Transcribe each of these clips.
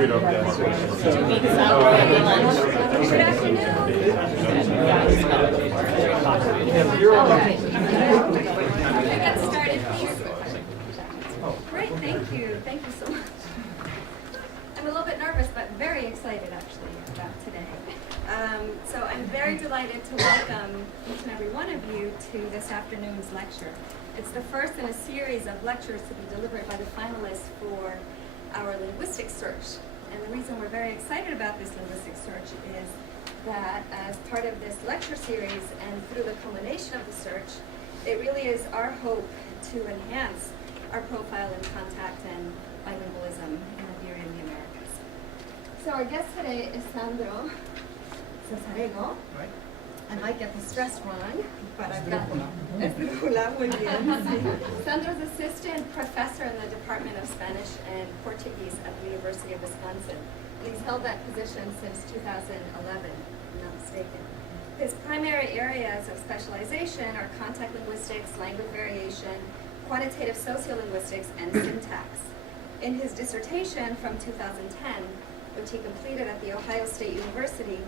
freedom. Good Get started, please. Great, thank you. Thank you so much. I'm a little bit nervous, but very excited actually about today. So I'm very delighted to welcome each and every one of you to this afternoon's lecture. It's the first in a series of lectures to be delivered by the finalists for our linguistic search. And the reason we're very excited about this linguistic search is that as part of this lecture series and through the culmination of the search, it really is our hope to enhance our profile in contact and bilingualism in Iberia and the Americas. So our guest today is Sandro Cesarego. Right. I might get the stress wrong, but I've got Esdrújula, muy bien, sí. Sandro's assistant professor in the Department of Spanish and Portuguese at the University of Wisconsin. And he's held that position since 2011, if I'm not mistaken. His primary areas of specialization are contact linguistics, language variation, quantitative sociolinguistics, and syntax. In his dissertation from 2010, which he completed at The Ohio State University,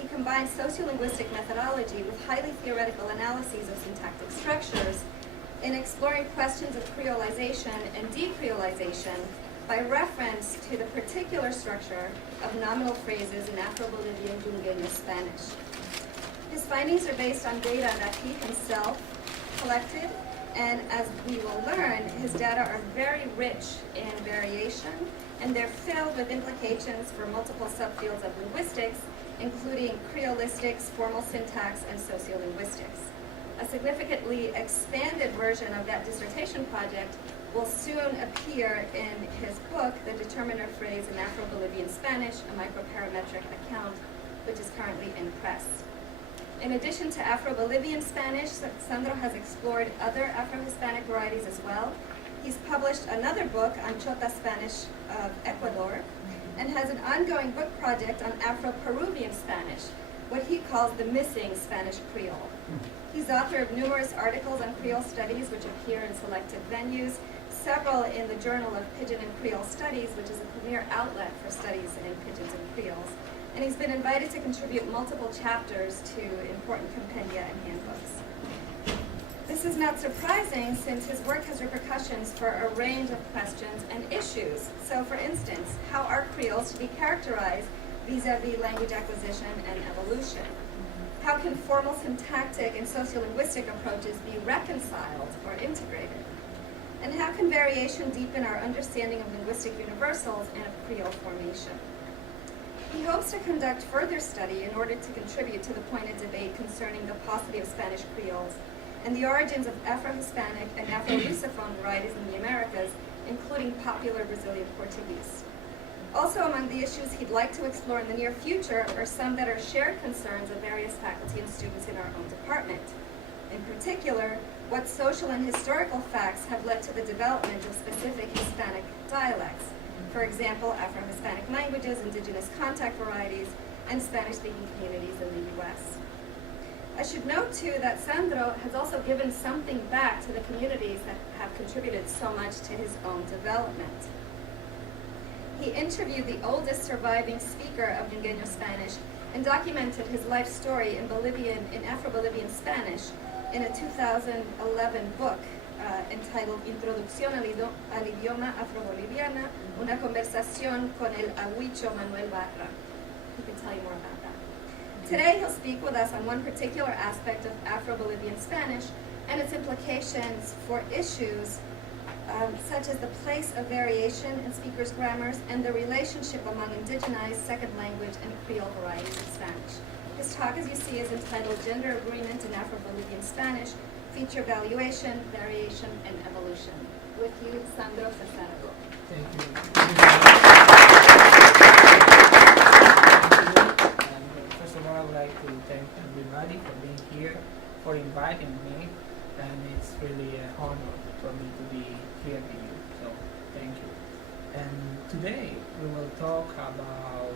he combined sociolinguistic methodology with highly theoretical analyses of syntactic structures in exploring questions of creolization and decreolization by reference to the particular structure of nominal phrases in Afro-Bolivian Yungueño Spanish. His findings are based on data that he himself collected, and as we will learn, his data are very rich in variation, and they're filled with implications for multiple subfields of linguistics, including creolistics, formal syntax, and sociolinguistics. A significantly expanded version of that dissertation project will soon appear in his book, The Determiner Phrase in Afro-Bolivian Spanish, a microparametric account, which is currently in press. In addition to Afro-Bolivian Spanish, Sandro has explored other Afro-Hispanic varieties as well. He's published another book on Chota Spanish of Ecuador, and has an ongoing book project on Afro-Peruvian Spanish, what he calls the missing Spanish Creole. He's author of numerous articles on Creole studies, which appear in selected venues, several in the Journal of Pidgin and Creole Studies, which is a premier outlet for studies in Pidgins and Creoles. And he's been invited to contribute multiple chapters to important compendia and handbooks. This is not surprising, since his work has repercussions for a range of questions and issues. So for instance, how are Creoles to be characterized vis-a-vis language acquisition and evolution? How can formal syntactic and sociolinguistic approaches be reconciled or integrated? And how can variation deepen our understanding of linguistic universals and of Creole formation? He hopes to conduct further study in order to contribute to the pointed debate concerning the paucity of Spanish Creoles and the origins of Afro-Hispanic and Afro-Lusophone varieties in the Americas, including popular Brazilian Portuguese. Also among the issues he'd like to explore in the near future are some that are shared concerns of various faculty and students in our own department. In particular, what social and historical facts have led to the development of specific Hispanic dialects. For example, Afro-Hispanic languages, indigenous contact varieties, and Spanish-speaking communities in the U.S. I should note, too, that Sandro has also given something back to the communities that have contributed so much to his own development. He interviewed the oldest surviving speaker of Yungueño Spanish and documented his life story in Afro-Bolivian Spanish in a 2011 book entitled Introducción al Idioma Afro-Boliviana, una conversación con el Aguicho Manuel Barra. He can tell you more about that. Today he'll speak with us on one particular aspect of Afro-Bolivian Spanish and its implications for issues such as the place of variation in speakers' grammars and the relationship among indigenized second language and Creole varieties of Spanish. His talk, as you see, is entitled Gender Agreement in Afro-Bolivian Spanish, Feature Valuation, Variation, and Evolution. With you, Sandro Cesarego. Thank you. First of all, I would like to thank everybody for being here, for inviting me, and it's really an honor for me to be here with you, so thank you. And today we will talk about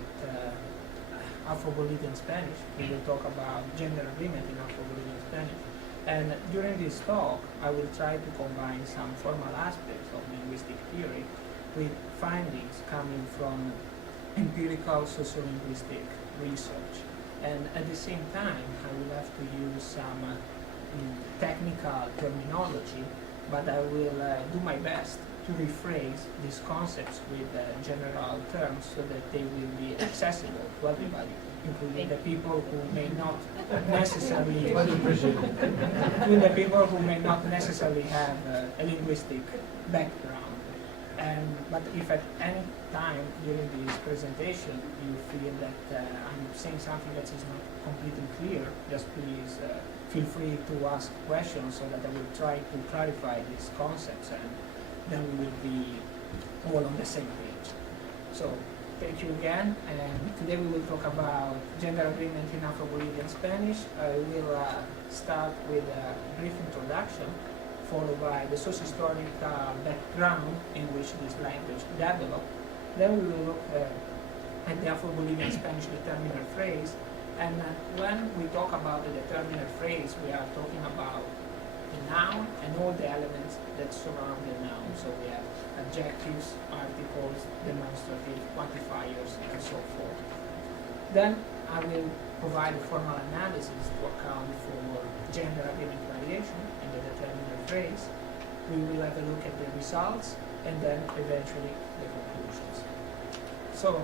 Afro-Bolivian Spanish. We will talk about gender agreement in Afro-Bolivian Spanish. And during this talk, I will try to combine some formal aspects of linguistic theory with findings coming from empirical sociolinguistic research. And at the same time, I will have to use some technical terminology, but I will do my best to rephrase these concepts with general terms so that they will be accessible to everybody, including the people who may not necessarily including the people who may not necessarily have a linguistic background. But if at any time during this presentation you feel that I'm saying something that is not completely clear, just please feel free to ask questions so that I will try to clarify these concepts, and then we will be all on the same page. So thank you again, and today we will talk about gender agreement in Afro-Bolivian Spanish. I will start with a brief introduction, followed by the socio-historical background in which this language developed. Then we will look at the Afro-Bolivian Spanish Determiner Phrase, and when we talk about the determiner phrase, we are talking about the noun and all the elements that surround the noun. So we have adjectives, articles, demonstrative, quantifiers, and so forth. Then I will provide a formal analysis to account for gender agreement variation in the determiner phrase. We will have a look at the results and then eventually the conclusions. So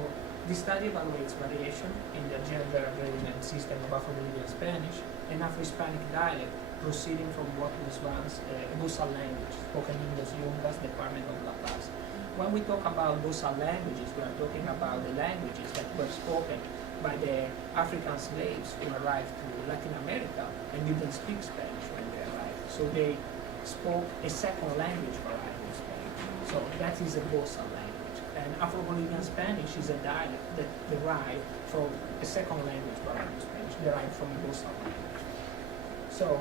the study evaluates variation in the gender agreement system of Afro-Bolivian Spanish and Afro-Hispanic dialect, proceeding from what was once a Busal language spoken in Los Yungas, department of La Paz. When we talk about Busal languages, we are talking about the languages that were spoken by the African slaves who arrived to Latin America and didn't speak Spanish when they arrived. So they spoke a second language variety of Spanish. So that is a Busal language. And Afro-Bolivian Spanish is a dialect that derived from a second language variety of Spanish, derived from a Busal language. So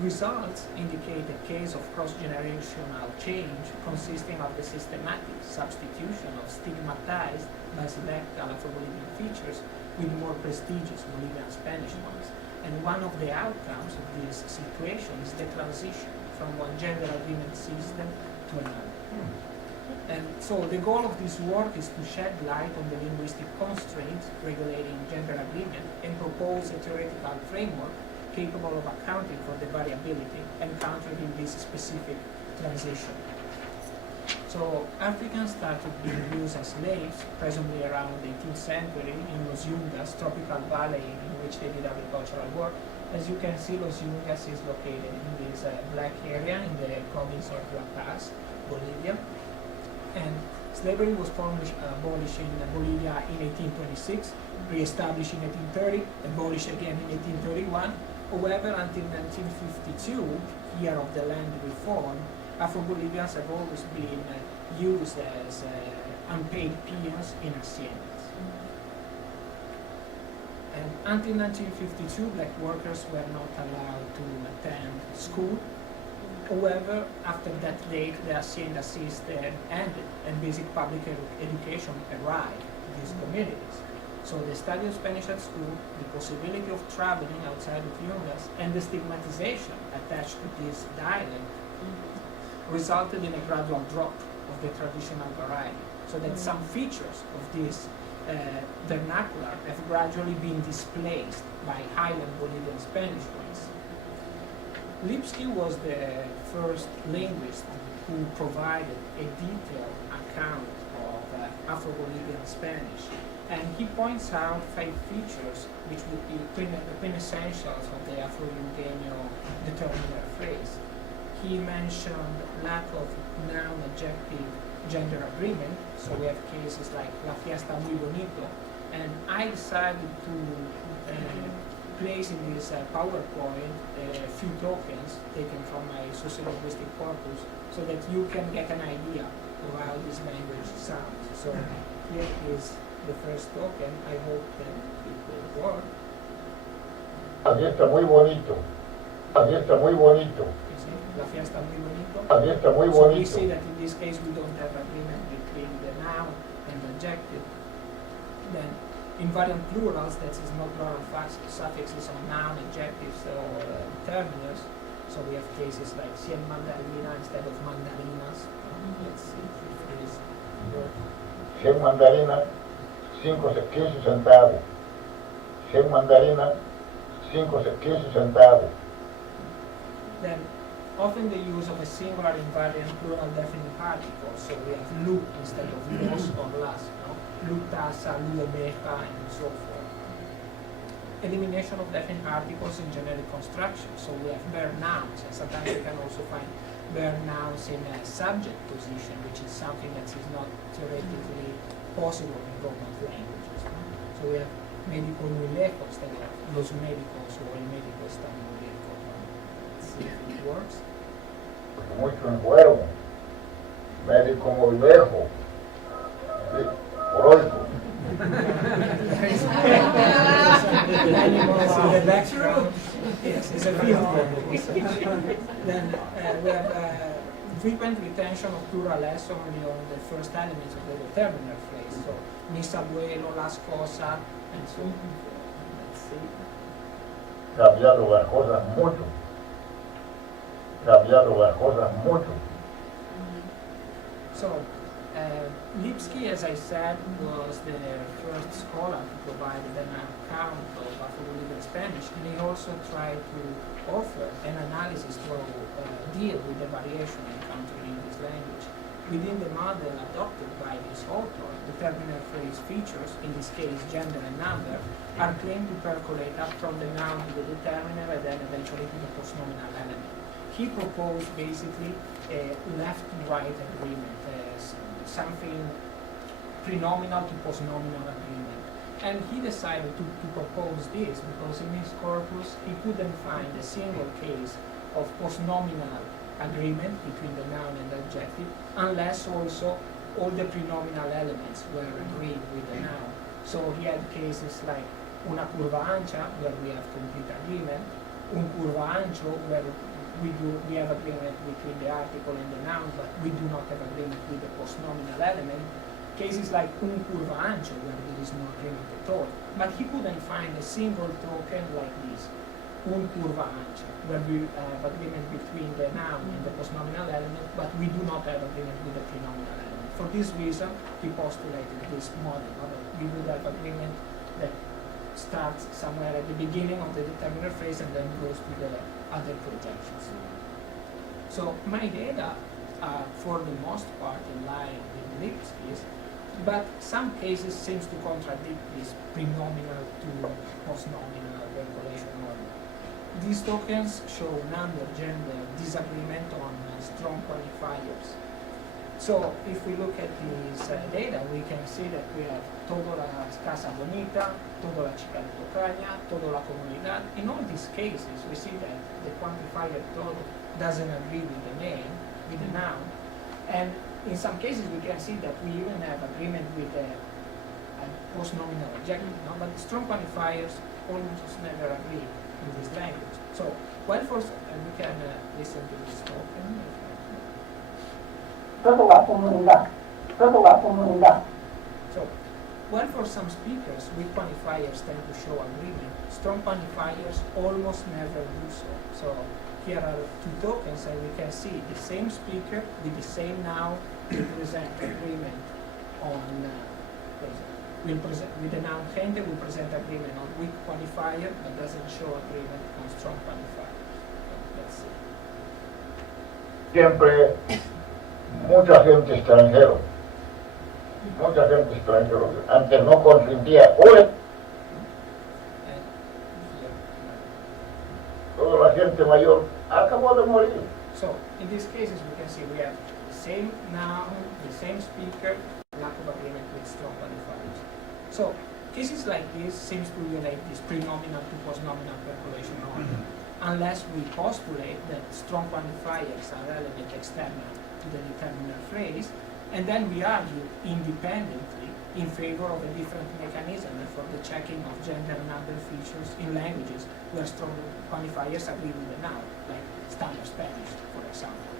results indicate a case of cross-generational change consisting of the systematic substitution of stigmatized basilectal Afro-Bolivian features with more prestigious Bolivian Spanish ones. And one of the outcomes of this situation is the transition from one gender agreement system to another. And so the goal of this work is to shed light on the linguistic constraints regulating gender agreement and propose a theoretical framework capable of accounting for the variability encountered in this specific transition. So Africans started being used as slaves, presumably around the 18th century, in Los Yungas, tropical valley in which they did agricultural work. As you can see, Los Yungas is located in this black area in the province of La Paz, Bolivia. And slavery was formally abolished in Bolivia in 1826, re-established in 1830, abolished again in 1831. However, until 1952, year of the land reform, Afro-Bolivians have always been used as unpaid peons in haciendas. And until 1952, black workers were not allowed to attend school. However, after that date, the hacienda system ended and basic public education arrived to these communities. So the study of Spanish at school, the possibility of traveling outside of Yungas, and the stigmatization attached to this dialect resulted in a gradual drop of the traditional variety, so that some features of this vernacular have gradually been displaced by highland Bolivian Spanish ones. Lipsky was the first linguist who provided a detailed account of Afro-Bolivian Spanish, and he points out 5 features which would be the quintessentials of the Afro-Yungueño determiner phrase. He mentioned lack of noun-adjective gender agreement, so we have cases like La Fiesta Muy Bonito, and I decided to place in this PowerPoint a few tokens taken from my sociolinguistic corpus so that you can get an idea of how this language sounds. So here is the first token. I hope that it will work. Aquí está muy bonito. Aquí está muy bonito. You see, La Fiesta Muy Bonito. Aquí está muy So we bonito. see that in this case we don't have agreement between the noun and the adjective. Then invariant plurals, that is not plural suffixes on noun, adjectives, or terminals. So we have cases like cien mandarina instead of mandarinas. Let's see if it is working. 100 mandarinas, 15 centavos. 100 mandarinas, 15 centavos. Then, often the use of a singular invariant plural definite particle, so we have lu instead of los or las, no? Lu tasa, lu oveja, and so forth. Elimination of definite articles in generic construction, so we have bare nouns, and sometimes we can also find bare nouns in a subject position, which is something that is not theoretically possible in Roman languages. No? So we have médicos muy lejos, instead of los médicos, or el médico está muy lejos. No? Let's see if it works. Mucho enfermo, médico muy lejos, sí, poroico. Animals in the background. Yes, it's a field. Then we have frequent retention of plural s only on the first elements of the determiner phrase. So, mis abuelo, las cosas, and so on. Let's see. Cambiado las cosas mucho. Cambiado las cosas mucho. So, Lipsky, as I said, was the first scholar to provide an account of Afro-Bolivian Spanish, and he also tried to offer an analysis to deal with the variation encountered in this language. Within the model adopted by this author, determiner phrase features, in this case gender and number, are claimed to percolate up from the noun to the determiner and then eventually to the postnominal element. He proposed basically a left-right agreement, something prenominal to postnominal agreement. And he decided to propose this because in his corpus he couldn't find a single case of postnominal agreement between the noun and the adjective unless also all the prenominal elements were agreed with the noun. So he had cases like una curva ancha, where we have complete agreement, un curva ancho, where we have agreement between the article and the noun, but we do not have agreement with the postnominal element. Cases like un curva ancho, where there is no agreement at all. But he couldn't find a single token like this, un curva ancho, where we have agreement between the noun and the postnominal element, but we do not have agreement with the prenominal element. For this reason, he postulated this model. We would have agreement that starts somewhere at the beginning of the determiner phrase and then goes to the other projections. So my data are for the most part in line with Lipsky's, but some cases seems to contradict this prenominal to postnominal regulation model. These tokens show number, gender, disagreement on strong qualifiers. So if we look at this data, we can see that we have toda la casa bonita, toda la chica de Tocaña, toda la comunidad. In all these cases, we see that the quantifier todo doesn't agree with the name, with the noun. And in some cases, we can see that we even have agreement with a postnominal adjective, no? But strong quantifiers almost never agree in this language. So, well, first, we can listen to this token. Toda la comunidad, toda la comunidad. So, well, for some speakers, weak quantifiers tend to show agreement. Strong quantifiers almost never do so. So, here are two tokens, and we can see the same speaker with the same noun will present agreement on, with the noun gente, will present agreement on weak quantifier, but doesn't show agreement on strong quantifier. So, let's see. Siempre mucha gente extranjero, antes no consentía, And toda la gente mayor acabó de morir. so, in these cases, we can see we have the same noun, the same speaker, lack of agreement with strong quantifiers. So, cases like this seems to relate this prenominal to postnominal percolation order, unless we postulate that strong quantifiers are relevant external to the determiner phrase, and then we argue independently in favor of a different mechanism for the checking of gender and number features in languages where strong quantifiers agree with the noun, like Standard Spanish, for example.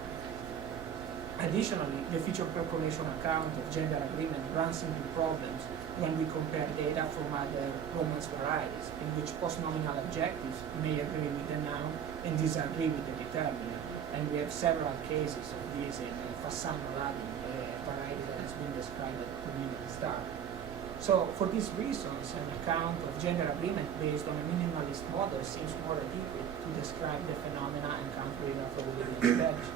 Additionally, the feature percolation account of gender agreement runs into problems when we compare data from other Romance varieties, in which postnominal adjectives may agree with the noun and disagree with the determiner. And we have several cases of this in Fassano Latin, a variety that has been described at community start. So for these reasons, an account of gender agreement based on a minimalist model seems more adequate to describe the phenomena encountering Afro-Bolivian Spanish.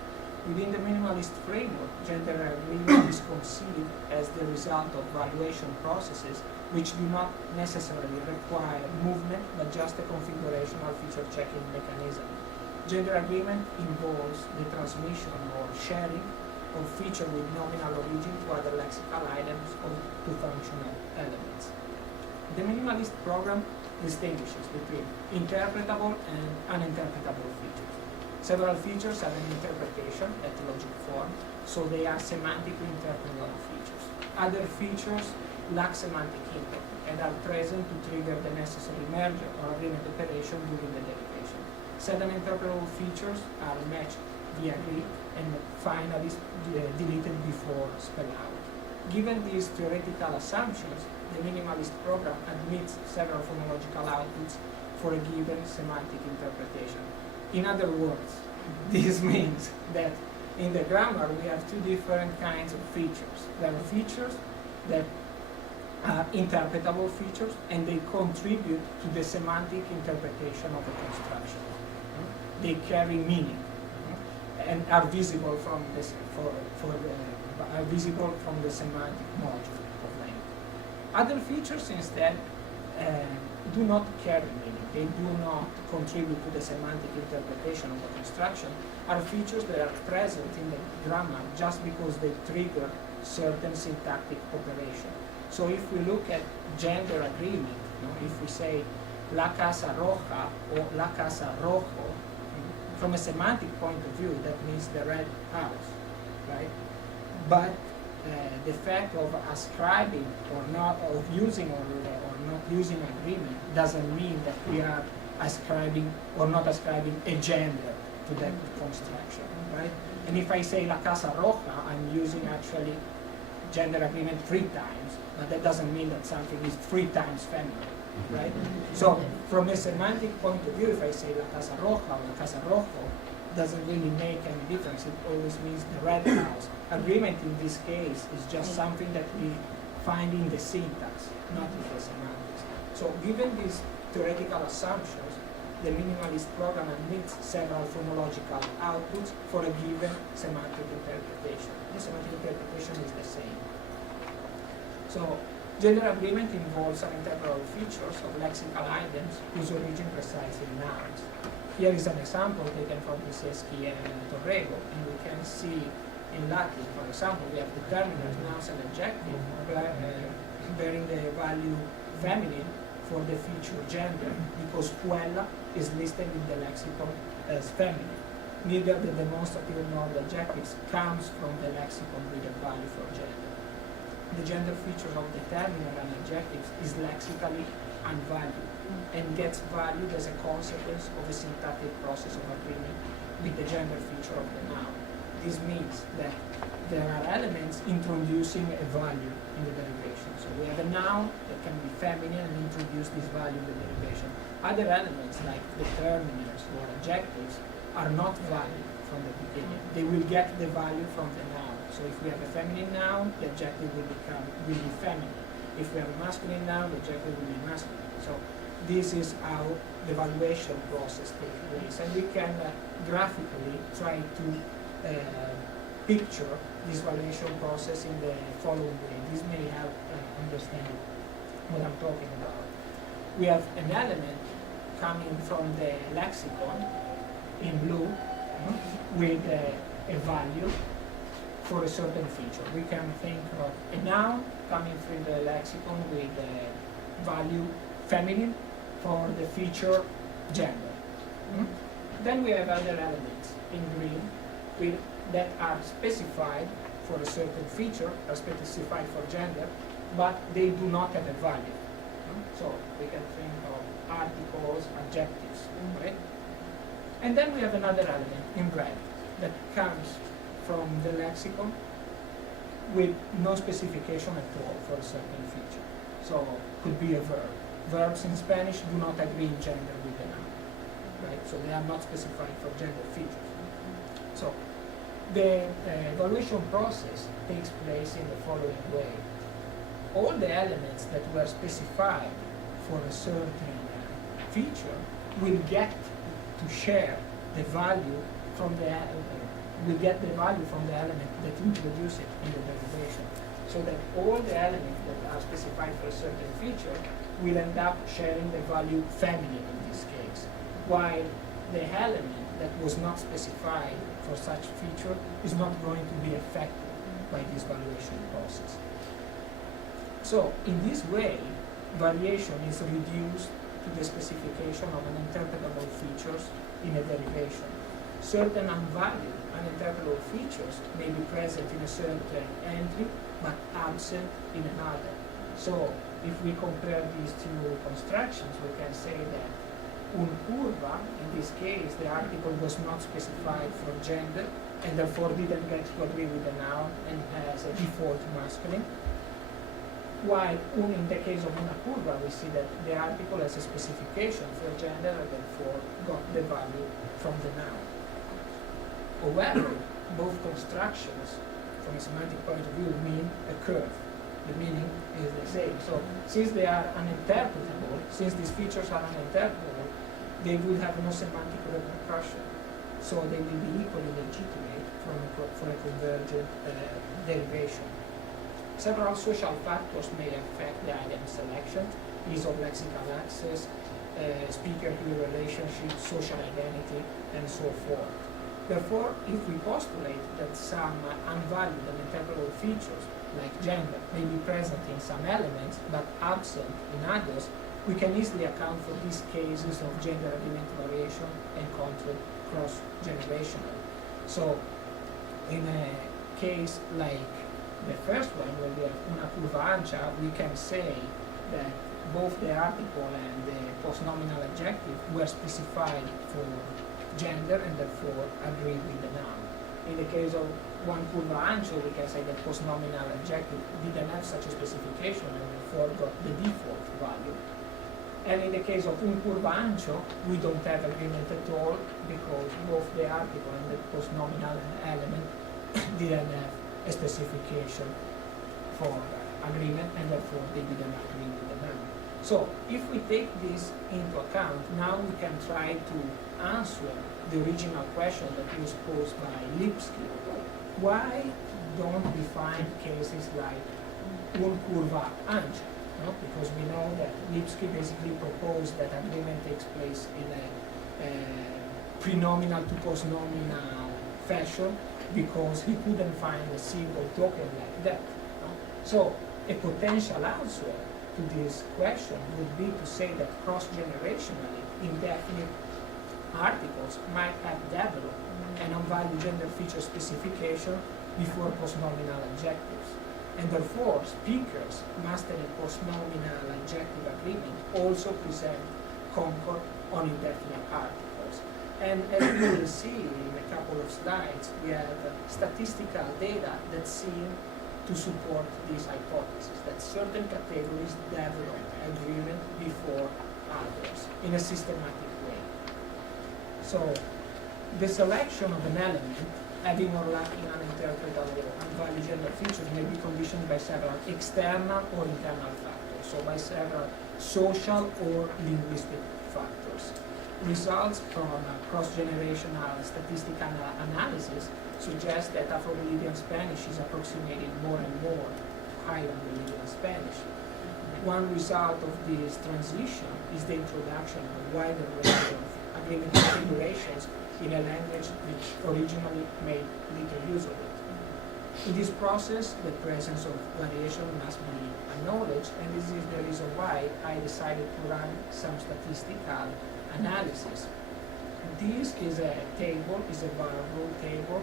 Within the minimalist framework, gender agreement is conceived as the result of valuation processes which do not necessarily require movement but just a configuration or feature checking mechanism. Gender agreement involves the transmission or sharing of feature with nominal origin to other lexical items or to functional elements. The minimalist program distinguishes between interpretable and uninterpretable features. Several features have an interpretation at logic form, so they are semantically interpretable features. Other features lack semantic input and are present to trigger the necessary merger or agreement operation during the derivation. Certain interpretable features are matched via Greek and finally deleted before spell out. Given these theoretical assumptions, the minimalist program admits several phonological outputs for a given semantic interpretation. In other words, this means that in the grammar we have two different kinds of features. There are features that are interpretable features and they contribute to the semantic interpretation of a construction. They carry meaning and are visible from this are visible from the semantic module of language. Other features instead do not carry meaning. They do not contribute to the semantic interpretation of the construction. Are features that are present in the grammar just because they trigger certain syntactic operation. So if we look at gender agreement, if we say la casa roja or la casa rojo, from a semantic point of view, that means the red house, right? But the fact of ascribing or not, of using or not using agreement doesn't mean that we are ascribing or not ascribing a gender to that construction, right? And if I say la casa roja, I'm using actually gender agreement 3 times, but that doesn't mean that something is 3 times feminine. Right? So, from a semantic point of view, if I say la casa roja or la casa rojo, doesn't really make any difference. It always means the red house. Agreement in this case is just something that we find in the syntax, not in the semantics. So, given these theoretical assumptions, the minimalist program admits several phonological outputs for a given semantic interpretation. The semantic interpretation is the same. So, gender agreement involves uninterpretable features of lexical items whose origin resides in nouns. Here is an example taken from Piseschi and Torrego, and we can see in Latin, for example, we have determiners, nouns, and adjectives bearing the value feminine for the feature gender, because quella is listed in the lexicon as feminine. Neither the demonstrative nor the adjectives comes from the lexicon with a value for gender. The gender feature of determiner and adjectives is lexically unvalued and gets valued as a consequence of a syntactic process of agreement with the gender feature of the noun. This means that there are elements introducing a value in the derivation. So we have a noun that can be feminine and introduce this value in the derivation. Other elements like determiners or adjectives are not valued from the beginning. They will get the value from the noun. So if we have a feminine noun, the adjective will be feminine. If we have a masculine noun, the adjective will be masculine. So this is how the valuation process takes place. And we can graphically try to picture this valuation process in the following way. This may help understand what I'm talking about. We have an element coming from the lexicon in blue with a value for a certain feature. We can think of a noun coming from the lexicon with a value feminine for the feature gender. Then we have other elements in green that are specified for a certain feature, are specified for gender, but they do not have a value. So we can think of articles, adjectives, right? And then we have another element in red that comes from the lexicon with no specification at all for a certain feature. So could be a verb. Verbs in Spanish do not agree in gender with the noun, right? So they are not specified for gender features. So the evaluation process takes place in the following way. all the elements that were specified for a certain feature will get to share the value from the element that introduce it in the derivation, so that all the elements that are specified for a certain feature will end up sharing the value feminine in this case, while the element that was not specified for such feature is not going to be affected by this valuation process. So in this way, variation is reduced to the specification of uninterpretable features in a derivation. Certain unvalued uninterpretable features may be present in a certain entry but absent in another. So if we compare these two constructions, we can say that un curva, in this case, the article was not specified for gender and therefore didn't get to agree with the noun and has a default masculine. While in the case of una curva, we see that the article has a specification for gender and therefore got the value from the noun. However, both constructions, from a semantic point of view, mean a curve. The meaning is the same. So since they are uninterpretable, since these features are uninterpretable, they will have no semantic repercussion. So they will be equally legitimate for a convergent derivation. Several social factors may affect the item selection, ease of lexical access, speaker-hearer relationship, social identity, and so forth. Therefore, if we postulate that some unvalued and interpretable features, like gender, may be present in some elements but absent in others, we can easily account for these cases of gender agreement variation encountered cross-generationally. So, in a case like the first one, where we have una curva ancha, we can say that both the article and the postnominal adjective were specified for gender and therefore agree with the noun. In the case of one curva ancho, we can say that postnominal adjective didn't have such a specification and therefore got the default value. And in the case of un curva ancho, we don't have agreement at all because both the article and the postnominal element didn't have a specification for agreement and therefore they didn't agree with the noun. So if we take this into account, now we can try to answer the original question that was posed by Lipsky. Why don't we find cases like un curva ancha? No? Because we know that Lipsky basically proposed that agreement takes place in a prenominal to postnominal fashion because he couldn't find a single token like that. No? So a potential answer to this question would be to say that cross-generationally indefinite articles might have developed an unvalued gender feature specification before postnominal adjectives. And therefore, speakers mastering postnominal adjective agreement also present concord on indefinite articles. And as we will see in a couple of slides, we have statistical data that seem to support this hypothesis, that certain categories develop agreement before others in a systematic way. So the selection of an element having or lacking uninterpretable unvalued gender features may be conditioned by several external or internal factors, so by several social or linguistic factors. Results from cross-generational statistical analysis suggest that Afro-Bolivian Spanish is approximating more and more to High-Bolivian Spanish. One result of this transition is the introduction of a wider range of agreement configurations in a language which originally made little use of it. In this process, the presence of variation must be acknowledged, and this is the reason why I decided to run some statistical analysis. This is a table, is a Vargo table.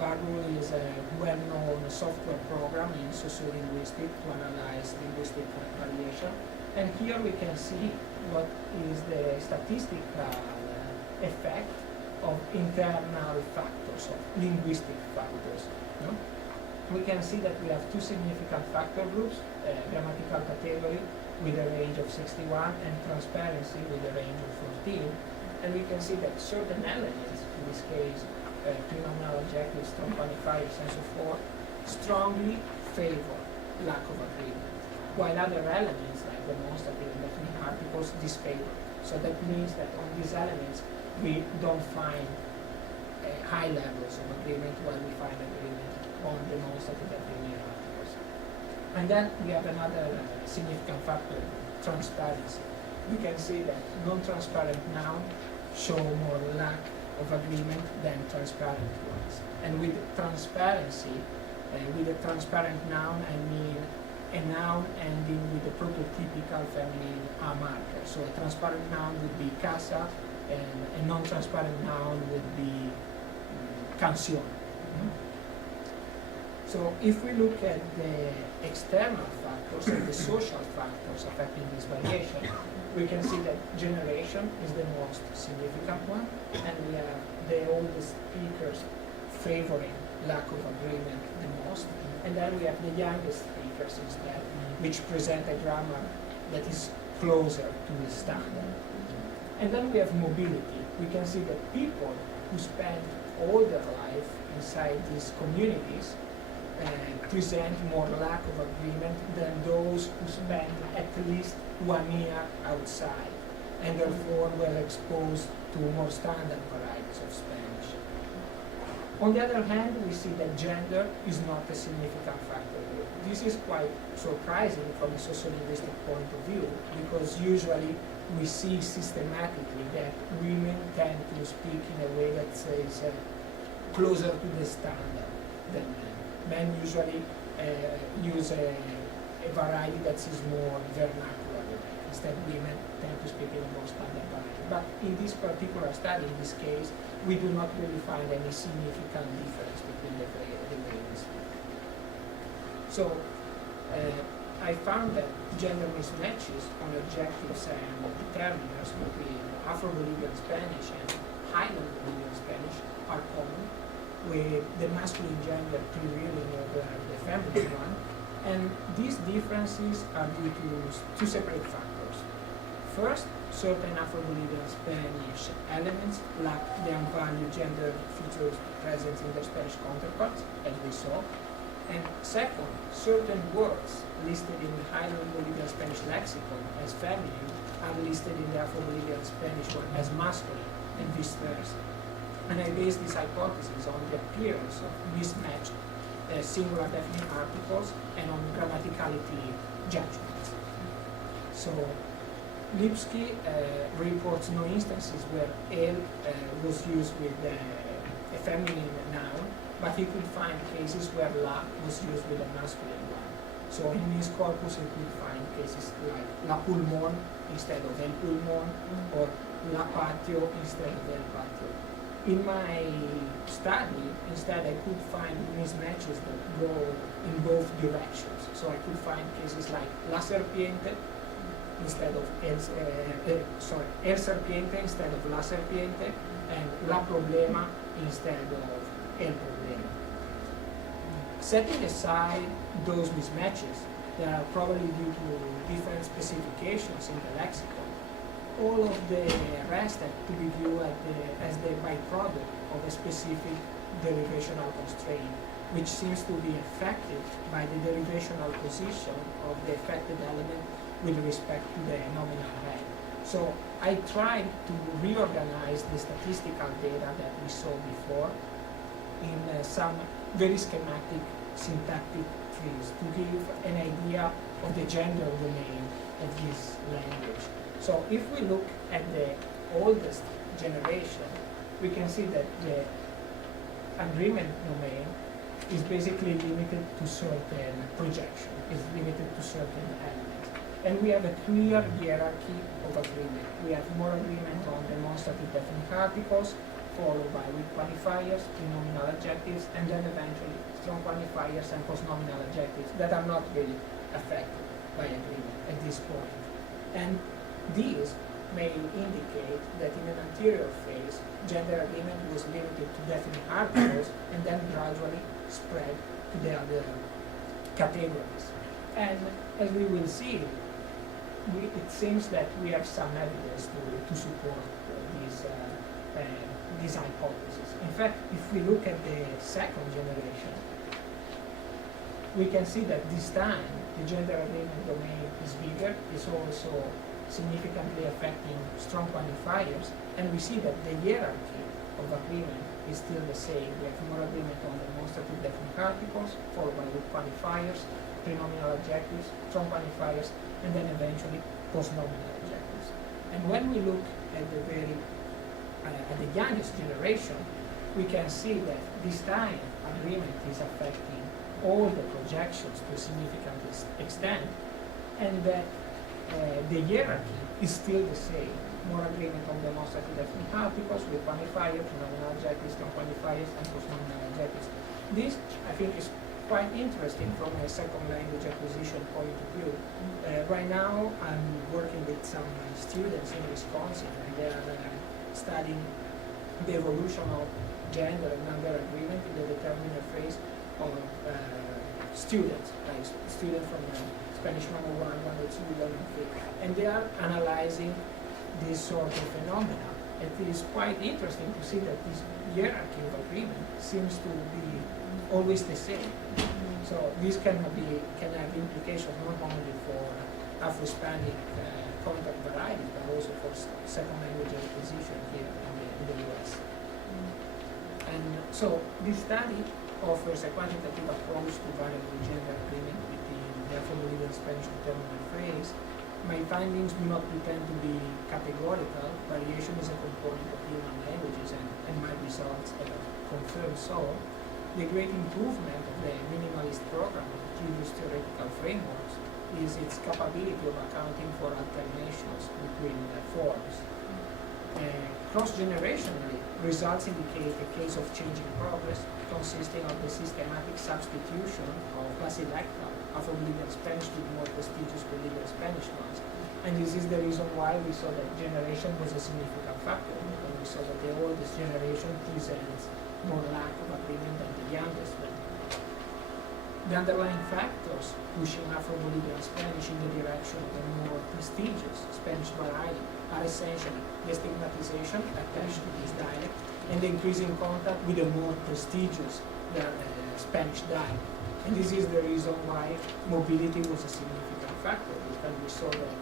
Vargo is a well-known software program in sociolinguistics to analyze linguistic variation. And here we can see what is the statistical effect of internal factors, of linguistic factors. No? We can see that we have two significant factor groups, grammatical category with a range of 61 and transparency with a range of 14. And we can see that certain elements, in this case, prenominal adjectives, strong qualifiers, and so forth, strongly favor lack of agreement. while other elements, like demonstrative and definite articles, disfavor. So that means that on these elements, we don't find high levels of agreement, while we find agreement on demonstrative and definite articles. And then we have another significant factor, transparency. We can see that non-transparent nouns show more lack of agreement than transparent ones. And with transparency, with a transparent noun, I mean a noun ending with a prototypical feminine A marker. So a transparent noun would be casa, and a non-transparent noun would be canción. So if we look at the external factors and the social factors affecting this variation, we can see that generation is the most significant one, and we have the oldest speakers favoring lack of agreement the most, and then we have the youngest speakers instead, which present a grammar that is closer to the standard. And then we have mobility. We can see that people who spend all their life inside these communities present more lack of agreement than those who spend at least 1 year outside, and therefore were exposed to more standard varieties of Spanish. On the other hand, we see that gender is not a significant factor here. This is quite surprising from a sociolinguistic point of view, because usually we see systematically that women tend to speak in a way that says closer to the standard than men. Men usually use a variety that is more vernacular. Instead, women tend to speak in a more standard variety. But in this particular study, in this case, we do not really find any significant difference between the way we speak. So I found that gender mismatches on adjectives and determiners between Afro-Bolivian Spanish and Highland Bolivian Spanish are common, with the masculine gender prevailing over the feminine one. And these differences are due to two separate factors. First, certain Afro-Bolivian Spanish elements lack the unvalued gender features present in their Spanish counterparts, as we saw. And second, certain words listed in the Highland Bolivian Spanish lexicon as feminine are listed in the Afro-Bolivian Spanish one as masculine, and vice versa. And I base this hypothesis on the appearance of mismatched singular definite articles and on grammaticality judgments. So Lipsky reports no instances where el was used with a feminine noun, but he could find cases where la was used with a masculine one. So in his corpus he could find cases like la pulmón instead of el pulmón, or la patio instead of el patio. In my study, instead, I could find mismatches that go in both directions. So I could find cases like la serpiente instead of el serpiente instead of la serpiente, and la problema instead of el problema. Setting aside those mismatches that are probably due to different specifications in the lexicon, all of the rest have to be viewed as the byproduct of a specific derivational constraint, which seems to be affected by the derivational position of the affected element with respect to the nominal head. So I tried to reorganize the statistical data that we saw before in some very schematic syntactic trees to give an idea of the gender domain of this language. So if we look at the oldest generation, we can see that the agreement domain is basically limited to certain projection, is limited to certain elements. And we have a clear hierarchy of agreement. We have more agreement on demonstrative definite articles, followed by with qualifiers, pre-nominal adjectives, and then eventually strong qualifiers and post-nominal adjectives that are not really affected by agreement at this point. And these may indicate that in an anterior phase, gender agreement was limited to definite articles and then gradually spread to the other categories. And as we will see, it seems that we have some evidence to support these hypotheses. In fact, if we look at the second generation, we can see that this time the gender agreement domain is bigger, is also significantly affecting strong quantifiers, and we see that the hierarchy of agreement is still the same. We have more agreement on demonstrative definite articles, followed by with quantifiers, prenominal adjectives, strong quantifiers, and then eventually postnominal adjectives. And when we look at the youngest generation, we can see that this time agreement is affecting all the projections to a significant extent, and that the hierarchy is still the same. More agreement on demonstrative definite articles with quantifiers, prenominal adjectives, strong quantifiers, and postnominal adjectives. This, I think, is quite interesting from a second language acquisition point of view. Right now, I'm working with some students in Wisconsin, and they are studying the evolution of gender and number agreement in the determiner phrase of students, like students from Spanish 101, 102, 103, and they are analyzing this sort of phenomena. It is quite interesting to see that this hierarchy of agreement seems to be always the same. So this can have implications not only for Afro-Hispanic contact variety, but also for second language acquisition here in the US. And so this study offers a quantitative approach to variable gender agreement within the Afro-Bolivian Spanish Determiner Phrase. My findings do not pretend to be categorical. Variation is a component of human languages, and my results confirm so. The great improvement of the minimalist program of previous theoretical frameworks is its capability of accounting for alternations between forms. Cross-generationally, results indicate a case of changing progress consisting of the systematic substitution of basilectal Afro-Bolivian Spanish to the more prestigious Bolivian Spanish ones. And this is the reason why we saw that generation was a significant factor, because we saw that the oldest generation presents more lack of agreement than the youngest one. The underlying factors pushing Afro-Bolivian Spanish in the direction of a more prestigious Spanish variety are essentially the stigmatization attached to this dialect and the increasing contact with a more prestigious Spanish dialect. And this is the reason why mobility was a significant factor, because we saw that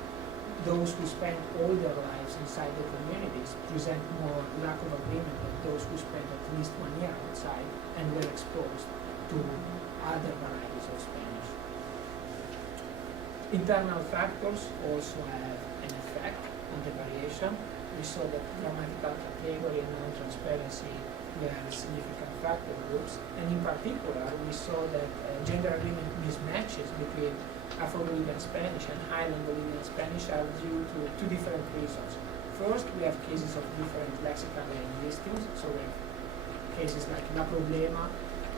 those who spent all their lives inside the communities present more lack of agreement than those who spent at least 1 year outside and were exposed to other varieties of Spanish. Internal factors also have an effect on the variation. We saw that grammatical category and non-transparency were significant factor groups, and in particular we saw that gender agreement mismatches between Afro-Bolivian Spanish and Highland Bolivian Spanish are due to two different reasons. First, we have cases of different lexical listings, so we have cases like La Problema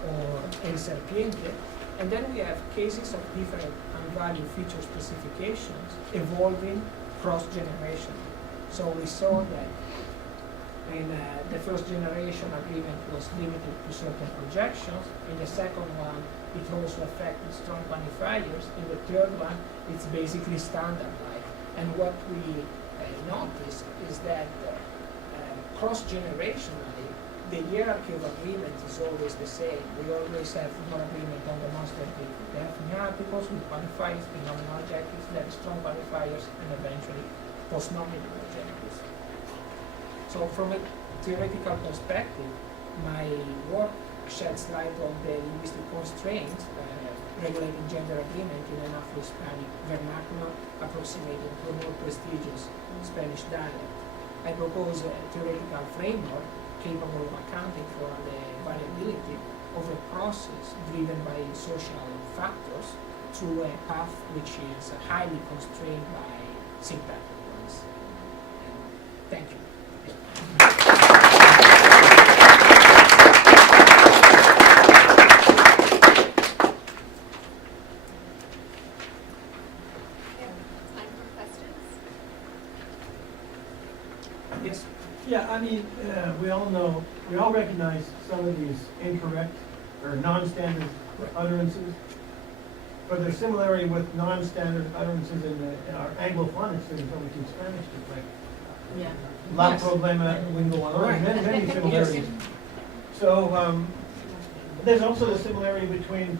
or El Serpiente, and then we have cases of different unvalued feature specifications evolving cross-generationally. So we saw that in the first generation agreement was limited to certain projections. In the second one, it also affected strong quantifiers. In the third one, it's basically standard-like. And what we noticed is that cross-generationally, the hierarchy of agreement is always the same. We always have more agreement on demonstrative definite articles with quantifiers, prenominal adjectives, then strong quantifiers, and eventually postnominal adjectives. So from a theoretical perspective, my work sheds light on the linguistic constraints regulating gender agreement in an Afro-Hispanic vernacular approximating to a more prestigious Spanish dialect. I propose a theoretical framework capable of accounting for the variability of a process driven by social factors through a path which is highly constrained by syntactic ones. Thank you. Yes. Yeah, I mean, we all know, we all recognize some of these incorrect or non-standard utterances, but there's similarity with non-standard utterances in our Anglophonic students that we teach Spanish to, like La Problema, Wingo, many similarities. So there's also the similarity between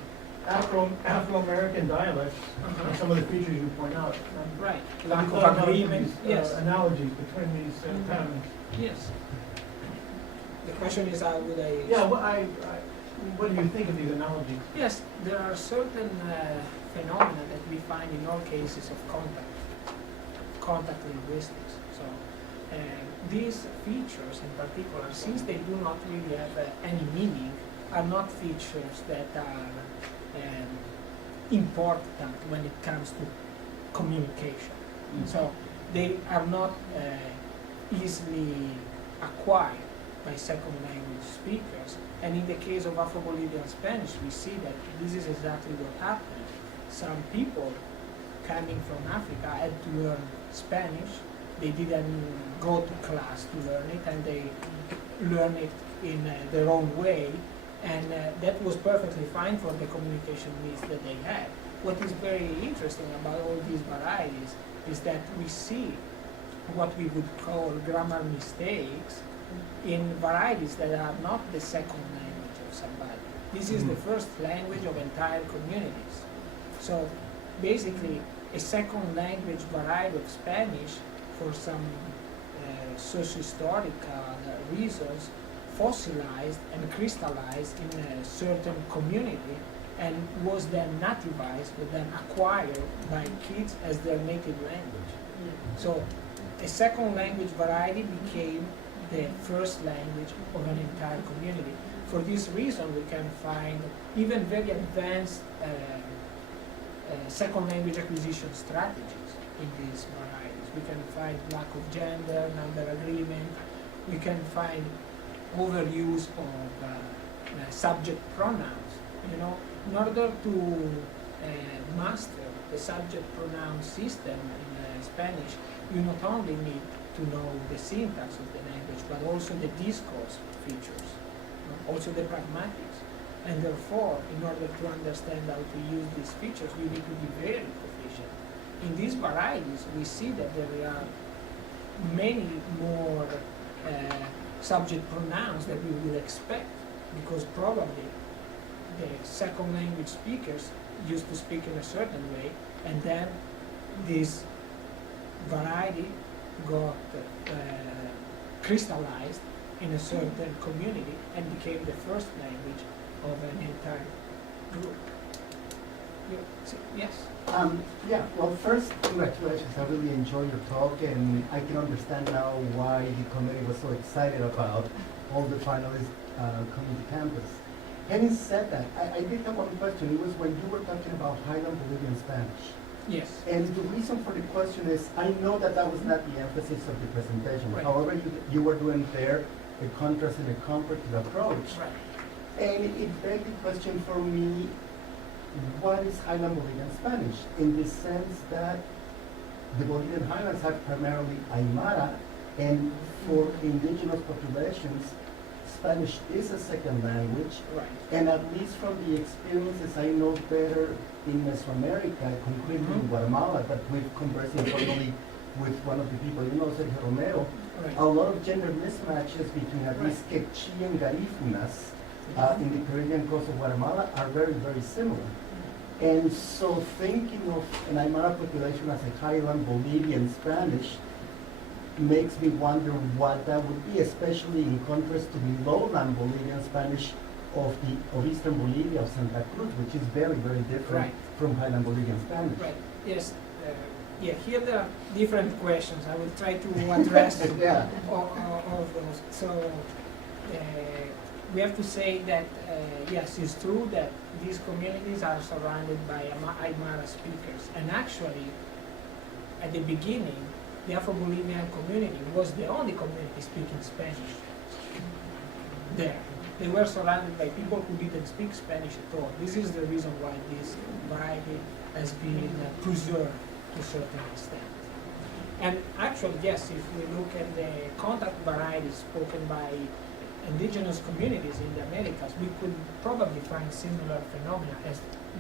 Afro-American dialects, and some of the features you point out. Right. We Lack thought of about agreement. these, Yes. analogies between these patterns. Yes. The question is how would I... Yeah, what do you think of these analogies? Yes, there are certain phenomena that we find in all cases of contact linguistics. So these features in particular, since they do not really have any meaning, are not features that are important when it comes to communication. So they are not easily acquired by second language speakers. And in the case of Afro-Bolivian Spanish, we see that this is exactly what happened. Some people coming from Africa had to learn Spanish. They didn't go to class to learn it, and they learn it in their own way. And that was perfectly fine for the communication needs that they had. What is very interesting about all these varieties is that we see what we would call grammar mistakes in varieties that are not the second language of somebody. This is the first language of entire communities. So basically, a second language variety of Spanish, for some socio-historical reasons, fossilized and crystallized in a certain community and was then nativized, but then acquired by kids as their native language. So a second language variety became the first language of an entire community. For this reason, we can find even very advanced second language acquisition strategies in these varieties. We can find lack of gender, number agreement. We can find overuse of subject pronouns. You know, in order to master the subject pronoun system in Spanish, you not only need to know the syntax of the language, but also the discourse features, also the pragmatics. And therefore, in order to understand how to use these features, you need to be very proficient. In these varieties, we see that there are many more subject pronouns that we would expect, because probably the second language speakers used to speak in a certain way, and then this variety got crystallized in a certain community and became the first language of an entire group. Yes? Yeah, well, first, congratulations. I really enjoyed your talk, and I can understand now why the committee was so excited about all the finalists coming to campus. Having said that, I did have one question. It was when you were talking about Highland Bolivian Spanish. Yes. And the reason for the question is, I know that that was not the emphasis of the presentation. Right. However, you were doing there a contrast and a comparative approach. Right. And it begged the question for me, what is Highland Bolivian Spanish? In the sense that the Bolivian Highlands have primarily Aymara, and for indigenous populations, Spanish is a second language. Right. And at least from the experiences I know better in Mesoamerica, concretely in Guatemala, but we've conversed informally with one of the people you know, Sergio Romero, Right. a lot of gender mismatches between at least Quechua and Garífunas in the Caribbean coast of Guatemala are very, very similar. And so thinking of an Aymara population as a Highland Bolivian Spanish makes me wonder what that would be, especially in contrast to the lowland Bolivian Spanish of Eastern Bolivia, of Santa Cruz, which is very, very different Right. from Highland Bolivian Spanish. Right. Yes. Yeah, here there are different questions. I will try to address Yeah. all of those. So we have to say that, yes, it's true that these communities are surrounded by Aymara speakers. And actually, at the beginning, the Afro-Bolivian community was the only community speaking Spanish there. They were surrounded by people who didn't speak Spanish at all. This is the reason why this variety has been preserved to a certain extent. And actually, yes, if we look at the contact varieties spoken by indigenous communities in the Americas, we could probably find similar phenomena, at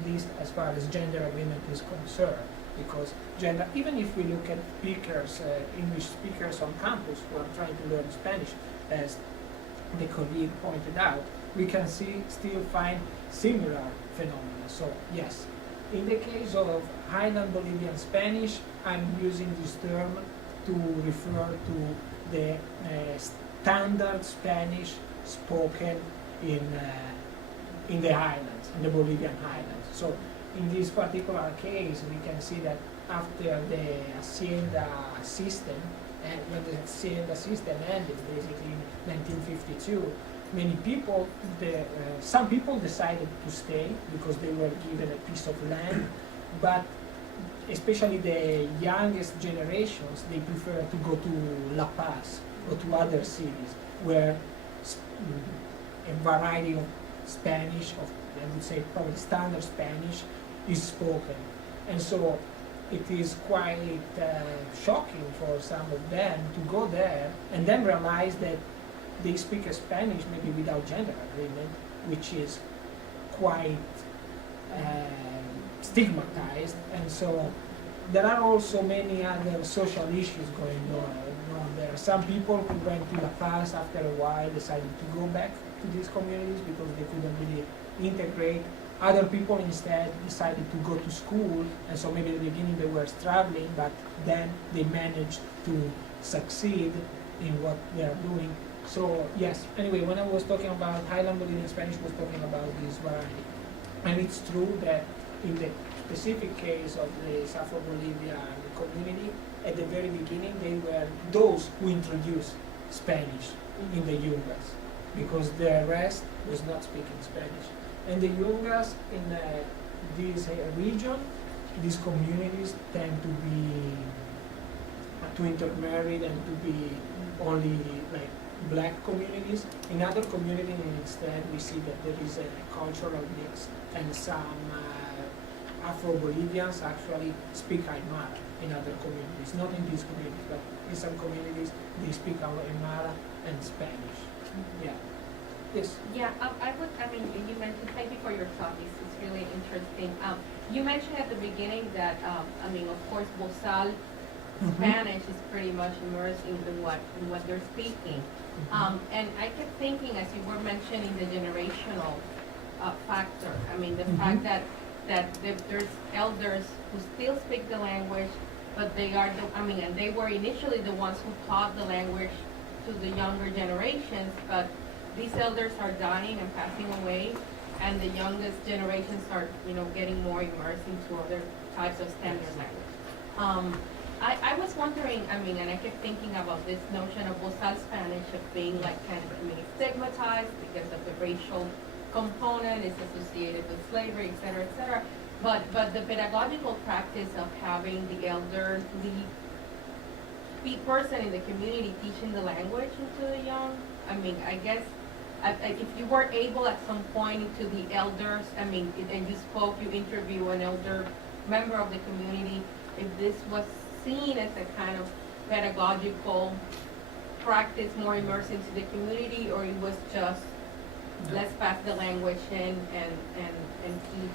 least as far as gender agreement is concerned. Because gender, even if we look at speakers, English speakers on campus who are trying to learn Spanish, as the colleague pointed out, we can still find similar phenomena. So yes, in the case of Highland Bolivian Spanish, I'm using this term to refer to the standard Spanish spoken in the highlands, in the Bolivian highlands. So in this particular case, we can see that after the Hacienda system, and when the Hacienda system ended, basically in 1952, many people, some people decided to stay because they were given a piece of land, but especially the youngest generations, they prefer to go to La Paz or to other cities where a variety of Spanish, of I would say probably standard Spanish, is spoken. And so it is quite shocking for some of them to go there and then realize that they speak a Spanish maybe without gender agreement, which is quite stigmatized. And so there are also many other social issues going on there. Some people who went to La Paz after a while decided to go back to these communities because they couldn't really integrate. Other people instead decided to go to school, and so maybe at the beginning they were struggling, but then they managed to succeed in what they are doing. So yes, anyway, when I was talking about Highland Bolivian Spanish, I was talking about this variety. And it's true that in the specific case of the Afro-Bolivian community, at the very beginning they were those who introduced Spanish in the Yungas, because the rest was not speaking Spanish. And the Yungas in this region, these communities tend to intermarried and to be only like black communities. In other communities instead we see that there is a cultural mix, and some Afro-Bolivians actually speak Aymara in other communities, not in these communities, but in some communities they speak Aymara and Spanish. Yeah. Yes. Yeah, you mentioned, thank you for your talk, it's really interesting. You mentioned at the beginning that, of course, Bozal Spanish is pretty much immersed in what they're speaking. And I kept thinking, as you were mentioning, the generational factor. The fact that there's elders who still speak the language, but they are and they were initially the ones who taught the language to the younger generations, but these elders are dying and passing away, and the youngest generations are, getting more immersed into other types of standard language. I was wondering, and I kept thinking about this notion of Bozal Spanish of being like kind of stigmatized because of the racial component, it's associated with slavery, et cetera, but the pedagogical practice of having the elder lead person in the community teaching the language to the young, I guess, if you were able at some point to the elders, and you interview an elder member of the community, if this was seen as a kind of pedagogical practice more immersed into the community, or it was just let's pass the language in and keep.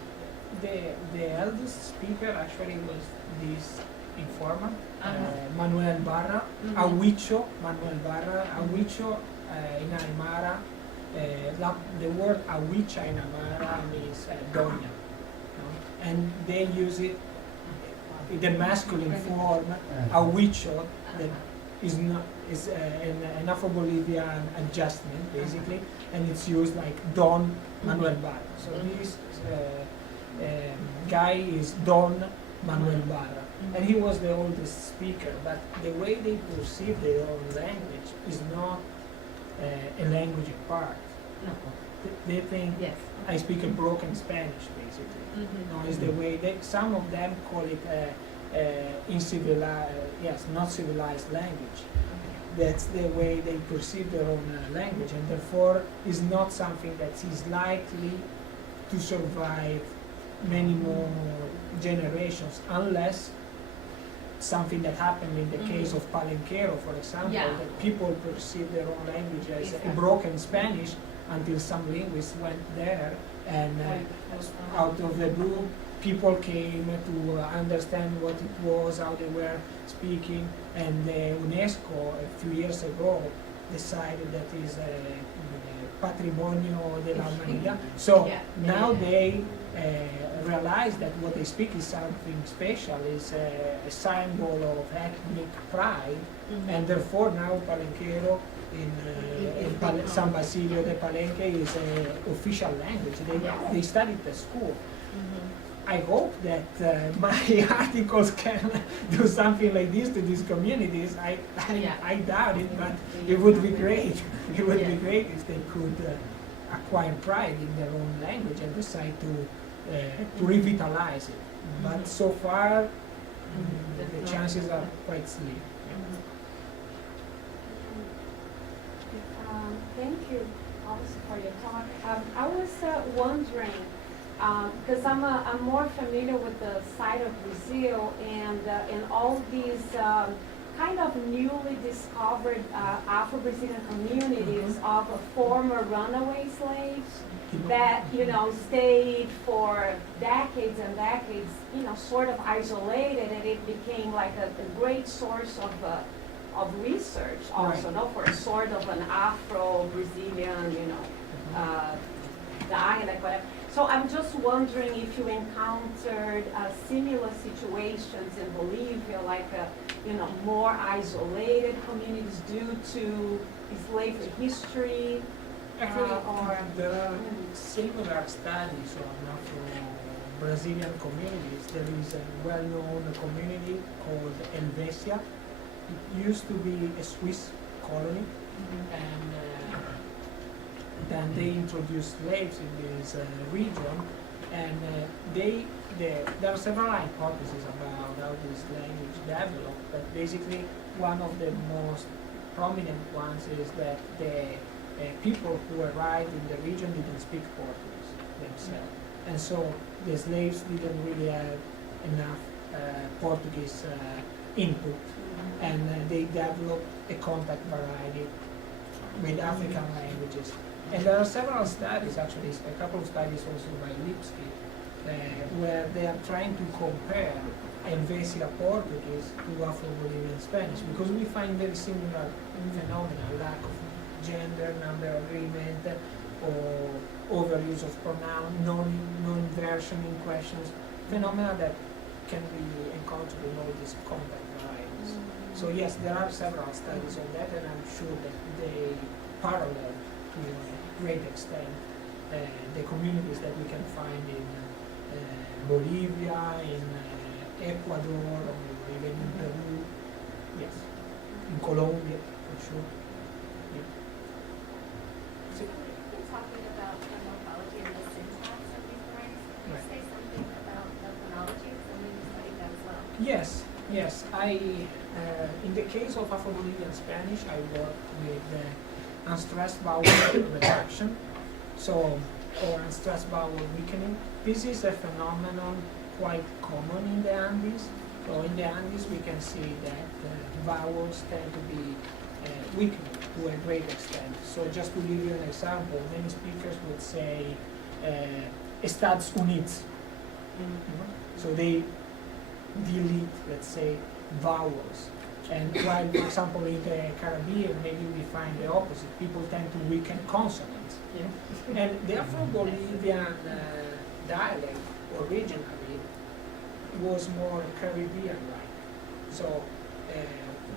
The eldest speaker actually was this informer, Manuel Barra, Ahuicho, Manuel Barra, Ahuicho in Aymara. The word Ahuicha in Aymara means doña, and they use it in the masculine form, Ahuicho, that is an Afro-Bolivian adjustment basically, and it's used like Don Manuel Barra. So this guy is Don Manuel Barra, and he was the oldest speaker, but the way they perceive their own language is not a language apart. No. They think I speak a broken Spanish, basically. No, it's the way some of them call it not civilized language. That's the way they perceive their own language, and therefore is not something that is likely to survive many more generations, unless something that happened in the case of Palenquero, for example, that people perceive their own language as a broken Spanish until some linguists went there, and out of the blue people came to understand what it was, how they were speaking, and the UNESCO a few years ago decided that is patrimonio de la humanidad. So Yeah. now they realize that what they speak is something special, is a symbol of ethnic pride, and therefore now Palenquero in San Basilio de Palenque is an official language. They study it at school. I hope that my articles can do something like this to these communities. I doubt it, but it would be great. It would be great if they could acquire pride in their own language and decide to revitalize it. But so far, the chances are quite slim. Thank you also for your talk. I was wondering, because I'm more familiar with the side of Brazil and all these kind of newly discovered Afro-Brazilian communities of former runaway slaves that, stayed for decades and decades, sort of isolated, and it became like a great source of research also, for a sort of an Afro-Brazilian, dialect, whatever. So I'm just wondering if you encountered similar situations in Bolivia, like more isolated communities due to slavery history. Actually, there are similar studies on Afro-Brazilian communities. There is a well-known community called Helvetia. It used to be a Swiss colony, and then they introduced slaves in this region, and there are several hypotheses about how this language developed, but basically one of the most prominent ones is that the people who arrived in the region didn't speak Portuguese themselves, and so the slaves didn't really have enough Portuguese input, and they developed a contact variety with African languages. And there are several studies, actually, a couple of studies also by Lipsky, where they are trying to compare Helvetia Portuguese to Afro-Bolivian Spanish, because we find very similar phenomena, lack of gender, number agreement, or overuse of pronoun, non-inversion in questions, phenomena that can be encountered in all these contact varieties. So yes, there are several studies on that, and I'm sure that they parallel to a great extent the communities that we can find in Bolivia, in Ecuador, or even in Peru, yes, in Colombia, for sure. Yeah. So, We're talking about the morphology and the syntax of these varieties. Can you say something about the phonology? Because we studied that as well. yes. In the case of Afro-Bolivian Spanish, I work with unstressed vowel reduction, or unstressed vowel weakening. This is a phenomenon quite common in the Andes. So in the Andes, we can see that vowels tend to be weakened to a great extent. So just to give you an example, many speakers would say Estados Unidos. So they delete, let's say, vowels. And while, for example, in the Caribbean, maybe we find the opposite. People tend to weaken consonants. And the Afro-Bolivian dialect originally was more Caribbean-like. So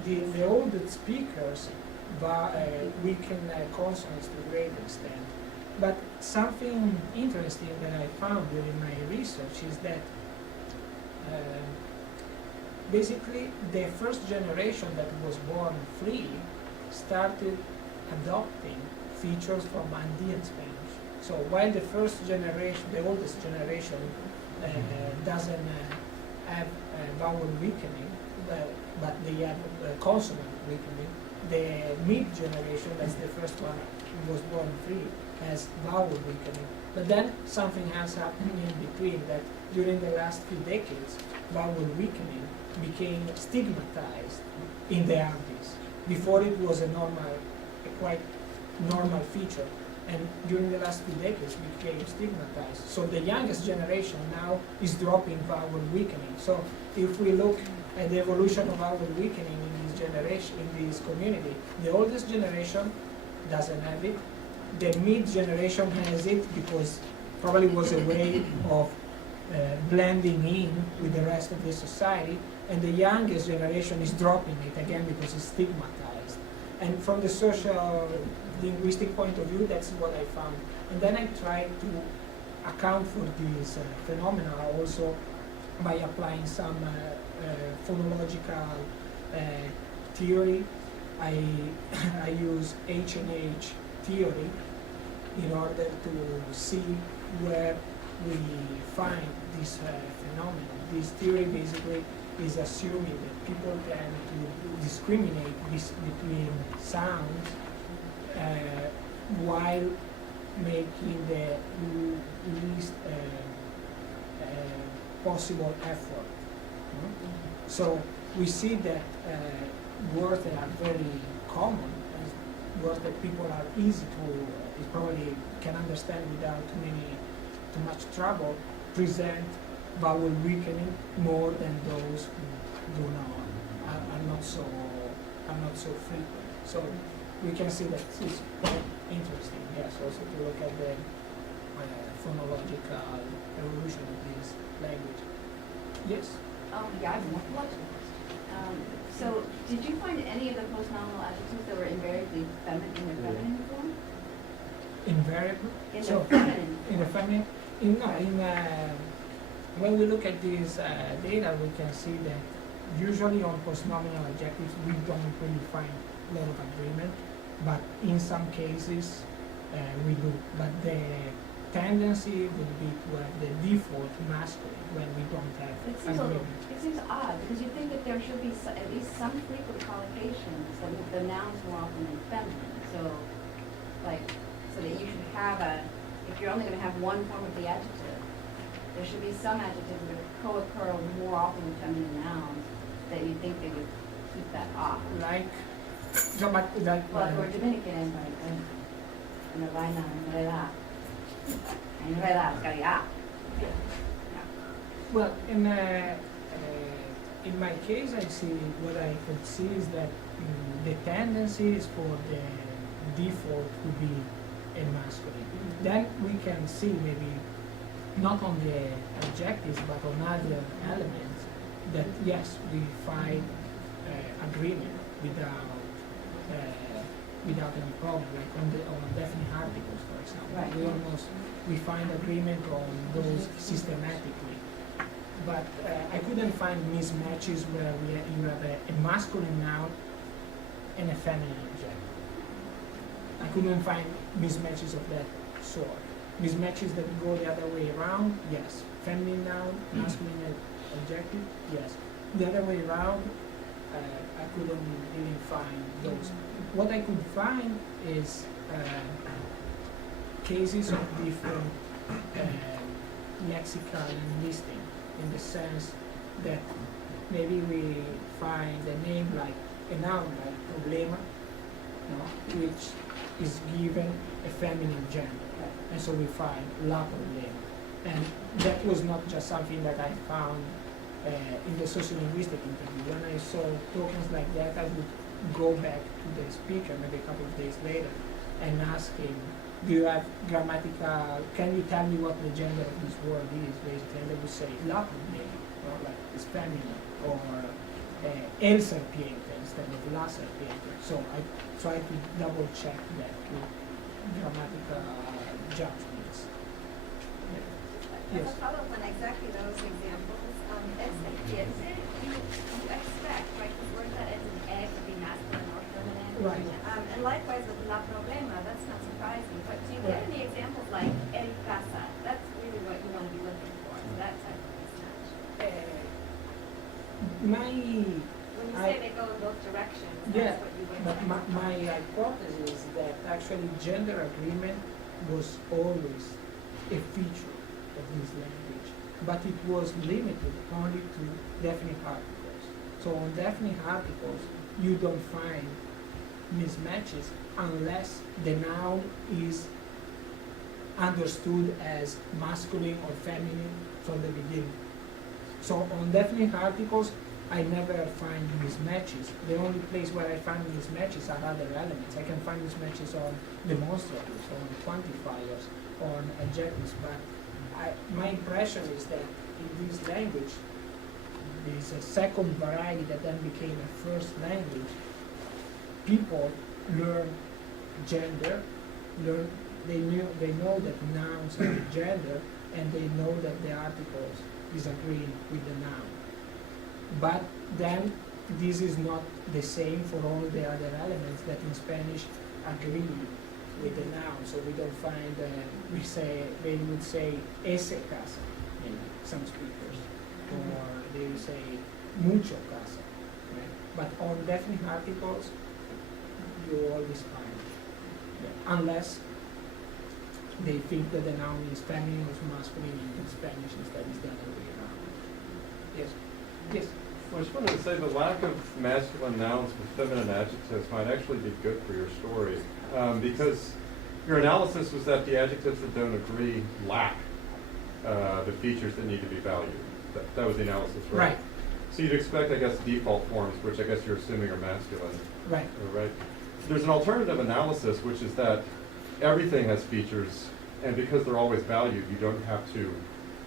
the older speakers weaken consonants to a great extent. But something interesting that I found during my research is that basically the first generation that was born free started adopting features from Andean Spanish. So while the first generation, the oldest generation, doesn't have vowel weakening, but they have consonant weakening, the mid generation, that's the first one who was born free, has vowel weakening. But then something has happened in between, that during the last few decades, vowel weakening became stigmatized in the Andes. Before it was a quite normal feature, and during the last few decades it became stigmatized. So the youngest generation now is dropping vowel weakening. So if we look at the evolution of vowel weakening in this generation, in this community, the oldest generation doesn't have it, the mid generation has it because probably was a way of blending in with the rest of the society, and the youngest generation is dropping it again because it's stigmatized. And from the social linguistic point of view, that's what I found. And then I tried to account for these phenomena also by applying some phonological theory. I use H&H theory in order to see where we find this phenomenon. This theory basically is assuming that people can to discriminate between sounds while making the least possible effort. So we see that words that are very common, words that people are easy to, probably can understand without too much trouble, present vowel weakening more than those who do not, are not so frequent. So we can see that it's quite interesting, yes, also to look at the phonological evolution of this language. Yes? Yeah, I have one question. So, did you find any of the post-nominal adjectives that were invariably feminine in their feminine form? Invariable? In So, the feminine. in the feminine? When we look at this data, we can see that usually on post-nominal adjectives, we don't really find a lot of agreement, but in some cases, we do. But the tendency would be to have the default masculine when we don't have agreement. It seems odd, because you think that there should be at least some frequent collocations, so the nouns more often than feminine. So that you should have if you're only going to have one form of the adjective, there should be some adjectives that co-occur more often with feminine nouns, that you think they would keep that off. Like, no, but that, Well, for Dominican, it's like, no vaina, enredar. Enredar, it's gotta be ah. well, in my case, I see what I could see is that the tendency is for the default to be a masculine. Then we can see maybe not on the adjectives but on other elements that yes, we find agreement without any problem, like on definite articles, for example. Right. We find agreement on those systematically. But I couldn't find mismatches where you have a masculine noun and a feminine object. I couldn't find mismatches of that sort. Mismatches that go the other way around, yes. Feminine noun, masculine adjective, yes. The other way around, I couldn't really find those. What I could find is cases of different lexical listing, in the sense that maybe we find a name like a noun like problema, which is given a feminine gender, and so we find la problema. And that was not just something that I found in the sociolinguistic interview. When I saw tokens like that, I would go back to the speaker maybe a couple of days later and ask him, do you have grammatical, can you tell me what the gender of this word is, basically? And they would say la problema, like it's feminine, or el serpiente instead of la serpiente. So I try to double check that with grammatical judgments. As Yes. a follow-up on exactly those examples, you expect, right, the word that ends in egg would be masculine or feminine. Right. And likewise with la problema, that's not surprising. But do you get any examples like el casa? That's really what you want to be looking for, that type of mismatch. When you say they go in both directions, Yeah, that's what you would but expect. my hypothesis is that actually gender agreement was always a feature of this language, but it was limited only to definite articles. So on definite articles, you don't find mismatches unless the noun is understood as masculine or feminine from the beginning. So on definite articles, I never find mismatches. The only place where I find mismatches are other elements. I can find mismatches on demonstratives, on quantifiers, on adjectives, but my impression is that in this language, there's a second variety that then became a first language. People learn gender, they know that nouns are gender, and they know that the articles disagree with the noun. But then this is not the same for all the other elements that in Spanish agree with the noun. So we don't find, they would say ese casa in some speakers, or they would say mucho casa, right? But on definite articles, you always find, unless they think that the noun is feminine or masculine in Spanish instead is the other way around. Yes? Yes? Well, I just wanted to say the lack of masculine nouns with feminine adjectives might actually be good for your story, because your analysis was that the adjectives that don't agree lack the features that need to be valued. That was the analysis, right? Right. So you'd expect, I guess, default forms, which I guess you're assuming are masculine. Right. Right. There's an alternative analysis, which is that everything has features, and because they're always valued, you don't have to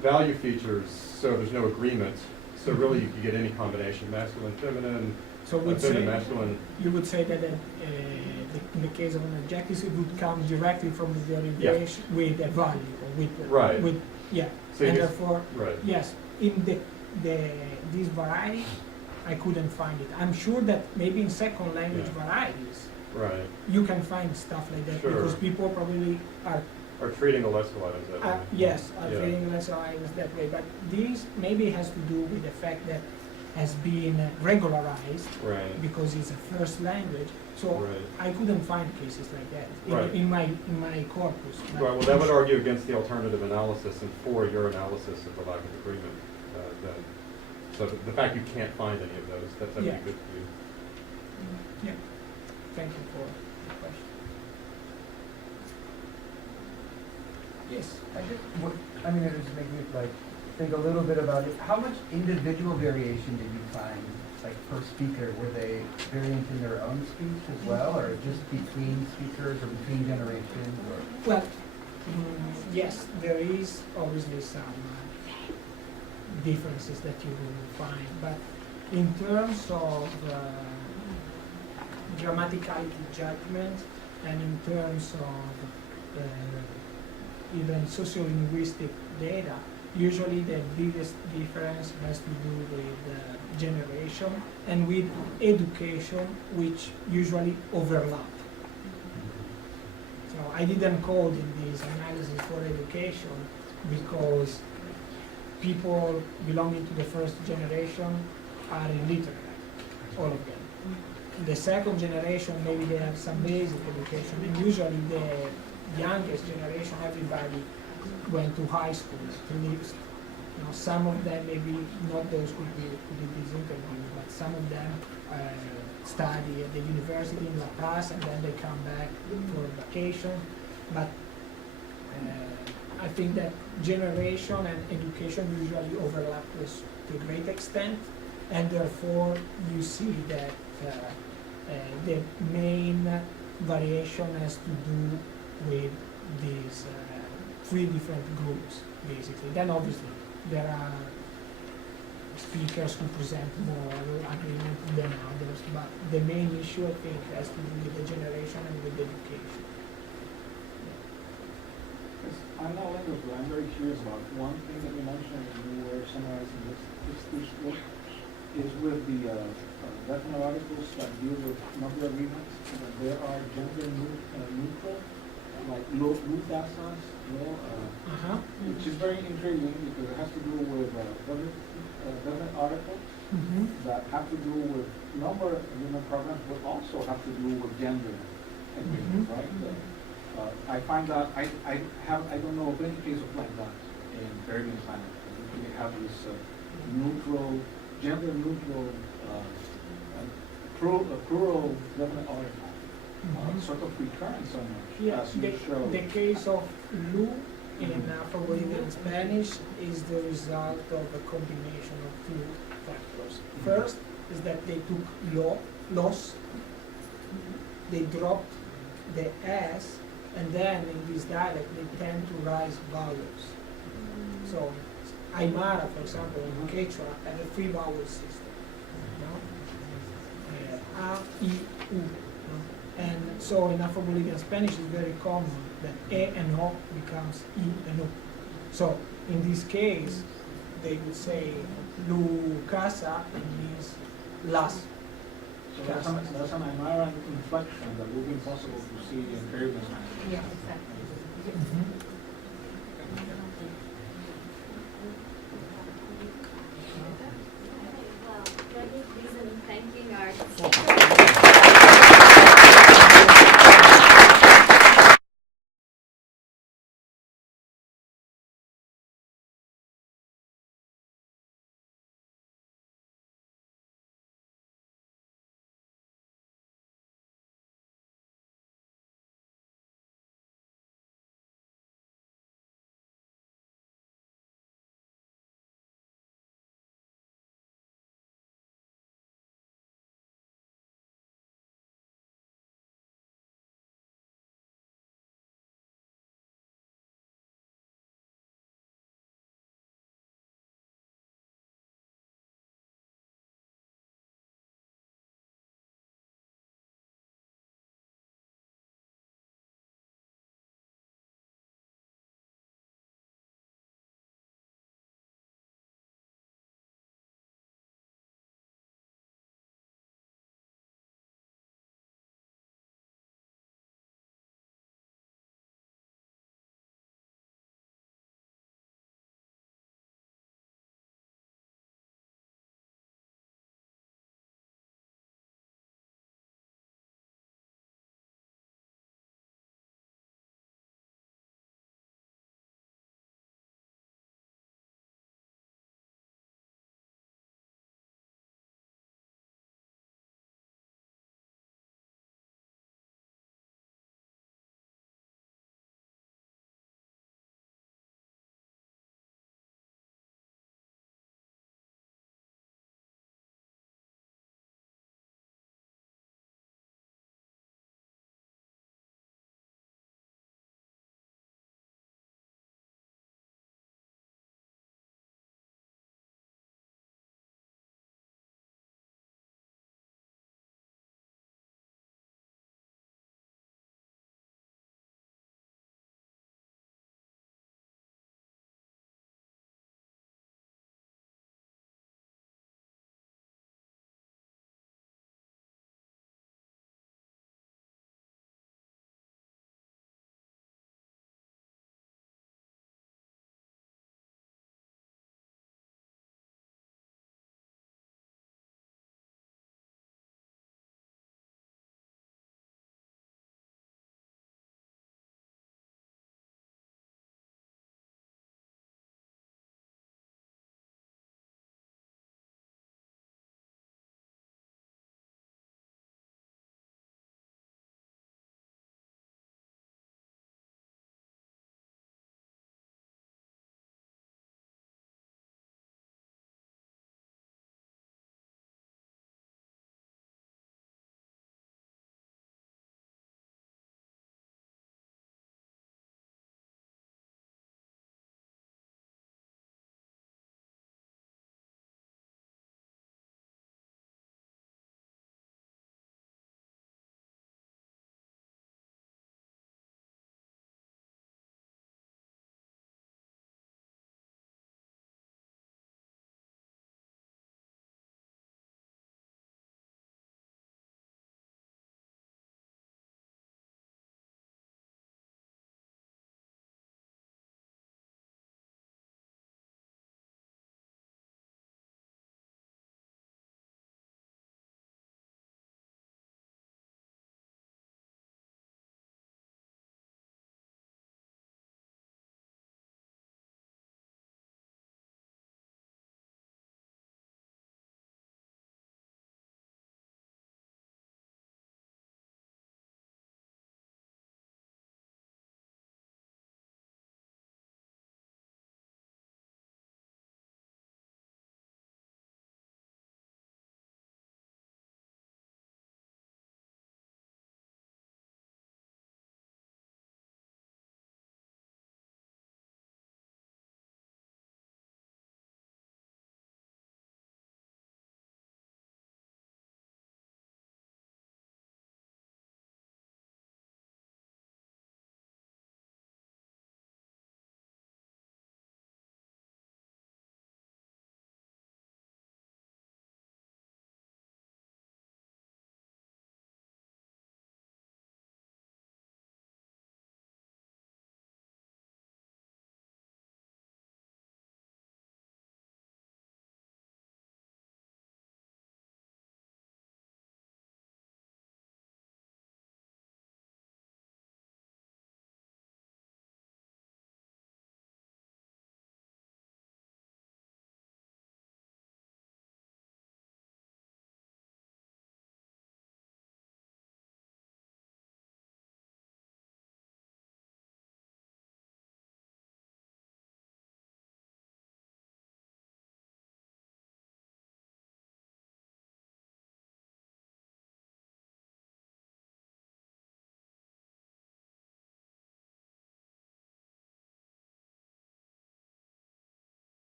value features, so there's no agreement. So really, you can get any combination, masculine, feminine, So would feminine, say, masculine. you would say that in the case of an adjective, it would come directly from the derivation with a value, or Right. with yeah. So And you just- therefore, right. yes, in this variety, I couldn't find it. I'm sure that maybe in second language Yeah. varieties, Right. you can find stuff like that, Sure. because people probably are Or treating the lexical items that way. yes, are Yeah. treating lesser items that way. But this maybe has to do with the fact that has been regularized Right. because it's a first language. So Right. I couldn't find cases like that Right. in my corpus. But Right, well, that would argue against the alternative analysis and for your analysis of the lack of agreement. Then. So the fact you can't find any of those, that's actually Yeah. good for you. Yeah. Thank you for the question. Yes. I mean, it just makes me like think a little bit about it. How much individual variation did you find, like per speaker? Were they variant in their own speech as well, or just between speakers or between generations? Or? Well, yes, there is obviously some differences that you will find, but in terms of grammaticality judgment and in terms of even sociolinguistic data, usually the biggest difference has to do with generation and with education, which usually overlap. So I didn't code in this analysis for education because people belonging to the first generation are illiterate, all of them. The second generation, maybe they have some basic education, and usually the youngest generation, everybody went to high school at least. You know, some of them, maybe not those who did this interview, but some of them study at the university in La Paz and then they come back for vacation. But I think that generation and education usually overlap to a great extent, and therefore you see that the main variation has to do with these three different groups, basically. Then obviously there are speakers who present more agreement than others, but the main issue I think has to do with the generation and with education. I'm not language, but I'm very curious about one thing that you mentioned when you were summarizing this book is with the definite articles that deal with number agreements, that there are gender neutral, like low dasas, which is very intriguing because it has to do with definite articles that have to do with number agreement programs, but also have to do with gender agreements, right? I find that I don't know of any case of like that in Caribbean Spanish. We have this neutral, gender neutral, plural definite article, sort of recurrent so much. Yeah, as you show. the case of Lu in Afro-Bolivian Spanish is the result of a combination of two factors. First is that they took los, they dropped the s, and then in this dialect they tend to rise vowels. So Aymara, for example, in Quechua, had a 3-vowel system. A, I, U. And so in Afro-Bolivian Spanish, it's very common that E and O becomes I and U. So in this case, they would say lu casa, it means las. So that's an Aymara inflection that will be impossible to see in Caribbean Spanish. Yeah, exactly. Mhm.